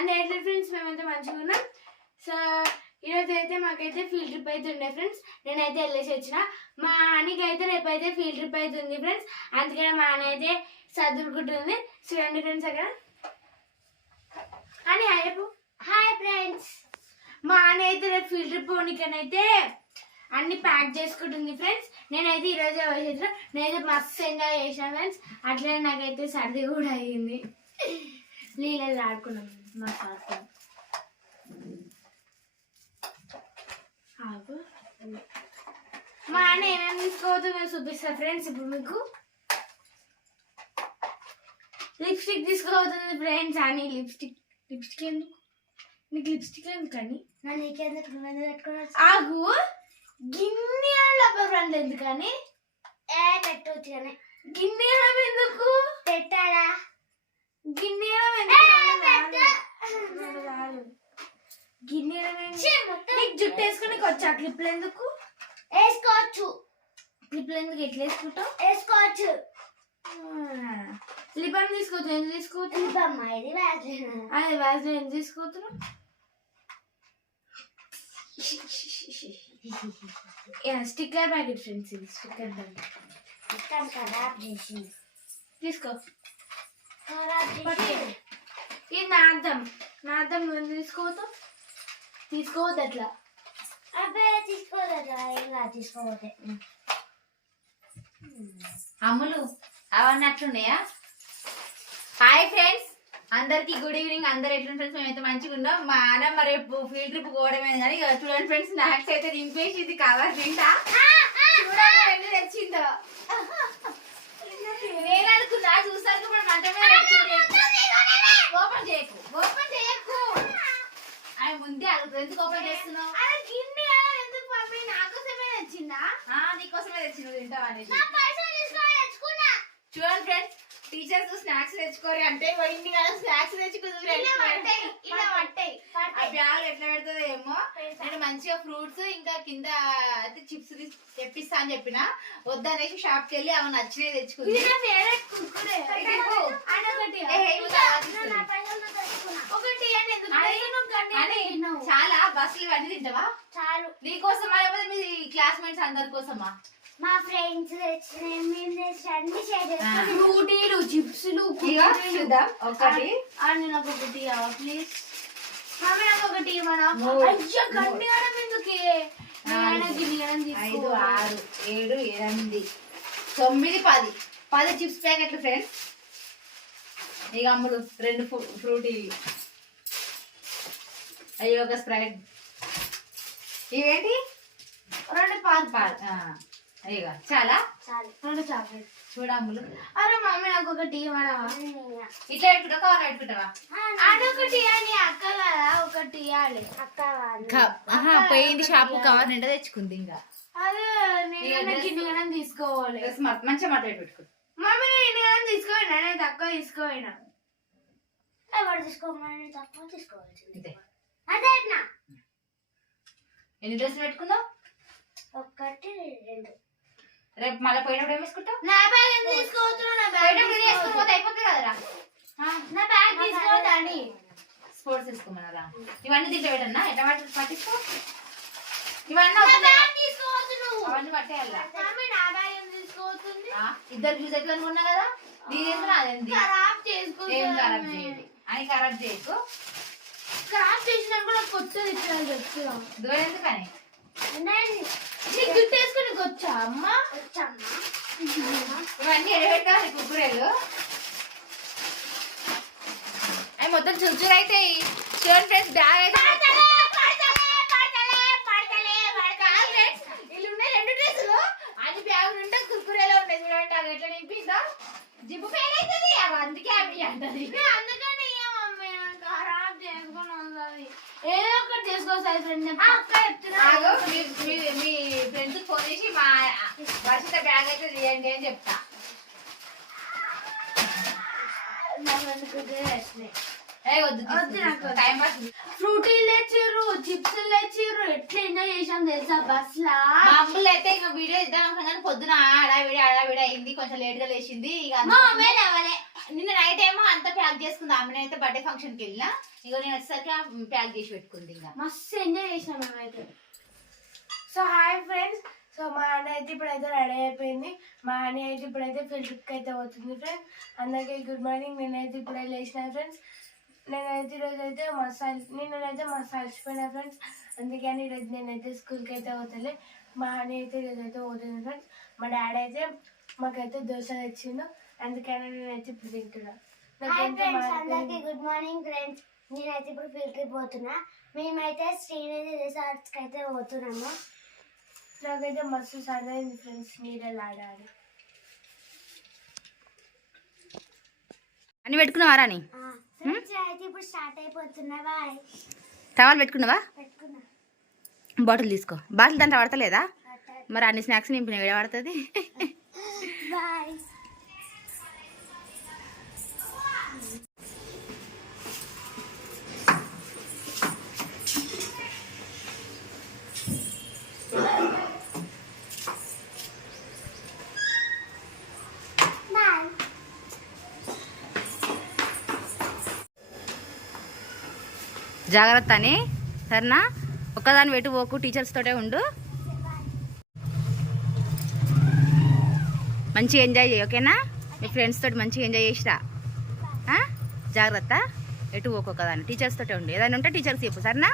And ఎట్లా friends మేమైతే మంచిగా ఉన్నాం. సో ఈరోజు అయితే మాకైతే ఫీల్డ్ ట్రిప్ అయితే ఉండే ఫ్రెండ్స్. నేనైతే వెళ్ళేసి వచ్చిన. మా ఆనికి అయితే రేపైతే ఫీల్డ్ ట్రిప్ అయితే ఉంది ఫ్రెండ్స్. అందుకనే మా ఆన అయితే చదువుకుంటుంది. చూడండి ఫ్రెండ్స్ అక్కడ అని హాయ్ ఫ్రెండ్స్. మా ఆన అయితే రేపు ఫీల్డ్ ట్రిప్ పోనీకనైతే అన్ని ప్యాక్ చేసుకుంటుంది ఫ్రెండ్స్. నేనైతే ఈరోజు వచ్చేసిన. నేనైతే మస్తు ఎంజాయ్ చేసాను ఫ్రెండ్స్. అట్లనే నాకైతే సర్ది కూడా అయ్యింది. నీళ్ళల్లో ఆడుకున్నాం మస్తు ఆడుకున్నాం. మా అన్న ఏమేమి తీసుకోవద్దు మేము చూపిస్తా ఫ్రెండ్స్. ఇప్పుడు మీకు లిప్స్టిక్ తీసుకోవద్దు ఫ్రెండ్స్. అని లిప్స్టిక్ ఎందుకు నీకు లిప్స్టిక్ ఎందుకు అని ఆగు. గిన్నె రబ్బర్ బ్యాండ్ ఎందుకని పెట్టవచ్చు కానీ గిన్నె ఎందుకు పెట్టాలా గిన్నె గిన్నె నీకు జుట్టు వేసుకుని వచ్చా క్లిప్లు ఎందుకు వేసుకోవచ్చు. క్లిప్లు ఎందుకు ఎట్లా వేసుకుంటావు? వేసుకోవచ్చు. లిపం తీసుకోవచ్చు. ఎందుకు తీసుకోవచ్చు? అదే వ్యాజ్లైన్ ఎందుకు తీసుకోవచ్చు? Sticker packet friends. ఇది స్టిక్కర్ ప్యాకెట్ ఖరాబ్ చేసి తీసుకో. ఖరాబ్ ఇది నా అర్థం నువ్వు తీసుకోవద్దు అట్లా. అబ్బే తీసుకోవద్దు. అమ్ములు అవన్నీ అట్లున్నాయా? హాయ్ ఫ్రెండ్స్, అందరికి గుడ్ ఈవినింగ్. అందరు ఎట్లా ఫ్రెండ్స్? మేమైతే మంచిగా ఉన్నాం. మా అన్న రేపు ఫీల్డ్ ట్రిప్ పోవడమే కానీ చూడండి ఫ్రెండ్స్, స్నాక్స్ అయితే నింపేసి ఇది కవర్ తింటా. చూడండి తెచ్చిందో. నేను అనుకున్నా చూసాను ఇప్పుడు మంట మీద ఓపెన్ చేయకు. ఆయన ముందే అడుగుతుంది ఎందుకు ఓపెన్ చేస్తున్నావు? ఎందుకు మమ్మీ నాకోసమే తెచ్చిందా? నీకోసమే తెచ్చింది తింటావా అనేది. చూడండి ఫ్రెండ్స్, టీచర్స్ స్నాక్స్ తెచ్చుకోరు అంటే ఇంటి కదా స్నాక్స్ తెచ్చుకుంది. బ్యాగ్ ఎట్లా పెడుతుందో ఏమో. నేను మంచిగా ఫ్రూట్స్ ఇంకా కింద అయితే చిప్స్ తెప్పిస్తా అని చెప్పిన. వద్దనేసి షాప్ కి వెళ్ళి అవి నచ్చినవి తెచ్చుకుంది. చాలా బస్సులు ఇవన్నీ తింటావా? చాలు. నీకోసమా లేకపోతే మీ క్లాస్మేట్స్ అందరి కోసమా? మా ఫ్రెండ్స్ ఫ్రూటీలు చిప్స్లు చూద్దాం. ఒకటి నాకు ఒకటి ప్లీజ్ మమ్మీ. నాకు ఒకటి అయ్యో గండిగడం ఎందుకే? 5, 6, 7, 8, 9, 10 చిప్స్ ప్యాకెట్లు ఫ్రెండ్స్. ఇక అమ్ములు 2 ఫ్రూటీలు. అయ్యో ఒక స్ప్రైట్. ఇవేంటి? 2 పాలు. అయ్యగా చాలా 2 చాక్లెట్. చూడమ్ములు. అరే మమ్మీ నాకు ఒకటి ఇట్లా పెట్టుకుంటావా కవర్ పెట్టుకుంటావా? అదొకటి అని అక్క కదా ఒకటి ఇవ్వాలి. పోయింది షాప్ కవర్ నిండా తెచ్చుకుంది. ఇంకా అదే నేను గిన్నెగడం తీసుకోవాలి. మంచిగా మాట్లాడి పెట్టుకో. మమ్మీ నేను గిన్నెగడం తీసుకోపోయినా. నేను తక్కువ తీసుకోపోయినా. ఎవరు తీసుకోమని తక్కువ తీసుకోవాలి. అదే ఎన్ని డ్రెస్సులు పెట్టుకుందాం? 1, 2. రేపు మళ్ళీ పోయినప్పుడు ఏం వేసుకుంటావు? నా బ్యాగ్ ఎంత తీసుకోవచ్చున్నా? నా బ్యాగ్ వేసుకోకపోతే అయిపోతుంది కదరా. నా బ్యాగ్ తీసుకోవద్దని స్పోర్ట్స్ వేసుకోమన్నారా? ఇవన్నీ దీంట్లో పెట్టన్నా ఎట్లా పట్టించుకో. ఇవన్నీ అవన్నీ పట్టేయాలా? నా బ్యాగ్ ఎంత తీసుకోవచ్చుంది? 2 యూజ్ ఎట్లా అనుకున్నా కదా. దీని అదేంది ఖరాబ్ చేసుకో. ఏం ఖరాబ్ చేయదు అని ఖరాబ్ చేయకు. ఖరాబ్ చేసినా కూడా కొత్తది ఇచ్చాను చెప్తున్నా. దూరం ఎందుకని నీకు జుట్టు వేసుకుని వచ్చా అమ్మ? వచ్చమ్మా. ఇవన్నీ ఎడబెట్టాలి కుక్కురేలు. అవి మొత్తం చుంచులు అయితే చూడండి ఫ్రెండ్స్. బ్యాగ్ అయితే ఇల్లు ఉన్నాయి 2 డ్రెస్సులు. అన్ని బ్యాగులు ఉంటే కుక్కురేలో ఉంటాయి. చూడండి అవి ఎట్లా నింపిందో. జిబ్బు ఫెయిల్ అవుతుంది. అవి అందుకే అవి అంటది. అందుకని మమ్మీ ఖరాబ్ చేసుకుని వస్తుంది. ఏదో ఒకటి చేసుకోవాలి ఫ్రెండ్. అక్క చెప్తున్నా. మీ ఫ్రెండ్స్ ఫోన్ చేసి మా వర్షిత బ్యాగ్ అయితే తీయండి అని చెప్తా. ఫ్రూటీలు తెచ్చిర్రు, చిప్స్ తెచ్చిర్రు. ఎట్లా ఎంజాయ్ చేసాం తెలుసా బస్ లా. మామూలు అయితే ఇక వీడియో ఇద్దాం అనుకున్నాం కానీ పొద్దున ఆడావిడి అయింది. కొంచెం లేట్ గా లేచింది. ఇక నిన్న నైట్ ఏమో అంతా ప్యాక్ చేసుకుంది. ఆమె అయితే బర్త్డే ఫంక్షన్ కి వెళ్ళినా ఇగో నేను వచ్చేసరికి ప్యాక్ చేసి పెట్టుకుంది ఇంకా. మస్తు ఎంజాయ్ చేసినాం మేమైతే. So hi friends. సో మా అన్న అయితే ఇప్పుడైతే రెడీ అయిపోయింది. మా అన్న అయితే ఇప్పుడైతే ఫీల్డ్ ట్రిప్కి అయితే పోతుంది ఫ్రెండ్స్. అందరికీ గుడ్ మార్నింగ్. నేనైతే ఇప్పుడే లేచిన ఫ్రెండ్స్. నేనైతే ఈరోజు అయితే నేనైతే మస్తు అలసిపోయినా ఫ్రెండ్స్. అందుకని ఈరోజు నేనైతే స్కూల్కి అయితే పోతలే. మా అన్న అయితే ఈరోజు అయితే పోతుంది ఫ్రెండ్స్. మా డాడీ అయితే మాకైతే దోశ తెచ్చిండు. అందుకని నేనైతే ఇప్పుడు తింటున్నా. హాయ్ ఫ్రెండ్స్, అందరికి గుడ్ మార్నింగ్ ఫ్రెండ్స్. నేనైతే ఇప్పుడు ఫీల్డ్ ట్రిప్ పోతున్నా. మేమైతే శ్రీనిధి రిసార్ట్స్కి అయితే పోతున్నాము. నాకైతే మస్తు సరైంది ఫ్రెండ్స్ నీడలు ఆడాలి. అన్ని పెట్టుకున్నావా అని ఫ్రెండ్స్ అయితే ఇప్పుడు స్టార్ట్ అయిపోతున్నా. బాయ్. టవల్ పెట్టుకున్నావా? పెట్టుకున్నా. బాటిల్ తీసుకో. బాటిల్ దాంట్లో పడతలేదా? మరి అన్ని స్నాక్స్ నింపిన విడ పడుతుంది. బాయ్. జాగ్రత్త అని సరేనా? ఒక్కదాని పెట్టి పోకు, టీచర్స్ తోటే ఉండు. మంచిగా ఎంజాయ్ చేయి, ఓకేనా? మీ ఫ్రెండ్స్ తోటి మంచిగా ఎంజాయ్ చేసిరా. జాగ్రత్త, ఎటు పోకు, ఒక్కదాన్ని టీచర్స్ తోటే ఉండు. ఏదైనా ఉంటే టీచర్స్ చెప్పు, సరేనా?